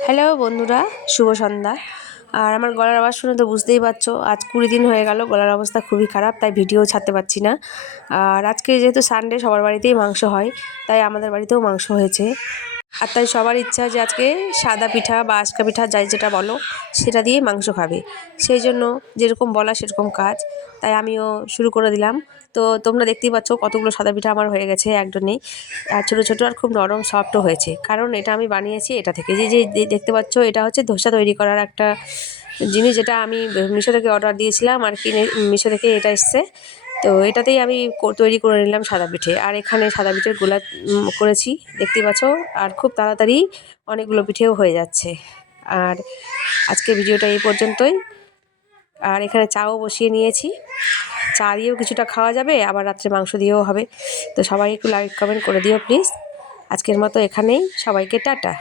Hello বন্ধুরা, শুভ সন্ধ্যা। আর আমার গলার আওয়াজ শুনে তো বুঝতেই পারছো, আজ 20 দিন হয়ে গেল, গলার অবস্থা খুবই খারাপ, তাই ভিডিও ছাড়তে পারছি না। আর আজকে যেহেতু সানডে, সবার বাড়িতেই মাংস হয়, তাই আমাদের বাড়িতেও মাংস হয়েছে। আর তাই সবার ইচ্ছা যে আজকে সাদা পিঠা বা আজকা পিঠা যাই যেটা বলো সেটা দিয়ে মাংস খাবে। সেই জন্য যেরকম বলা সেরকম কাজ, তাই আমিও শুরু করে দিলাম। তো তোমরা দেখতেই পাচ্ছ কতগুলো সাদা পিঠা আমার হয়ে গেছে একজনেই। আর ছোটো ছোটো আর খুব নরম সফটও হয়েছে, কারণ এটা আমি বানিয়েছি এটা থেকে। যে যে দেখতে পাচ্ছ এটা হচ্ছে ধোসা তৈরি করার একটা জিনিস, যেটা আমি মিশো থেকে অর্ডার দিয়েছিলাম আর কিনে মিশো থেকে এটা এসছে। তো এটাতেই আমি তৈরি করে নিলাম সাদা পিঠে। আর এখানে সাদা পিঠের গোলা করেছি দেখতেই পাচ্ছ। আর খুব তাড়াতাড়ি অনেকগুলো পিঠেও হয়ে যাচ্ছে। আর আজকে ভিডিওটা এই পর্যন্তই। আর এখানে চাও বসিয়ে নিয়েছি, চা দিয়েও কিছুটা খাওয়া যাবে, আবার রাত্রে মাংস দিয়েও হবে। তো সবাই একটু লাইক কমেন্ট করে দিও প্লিজ। আজকের মতো এখানেই, সবাইকে টাটা।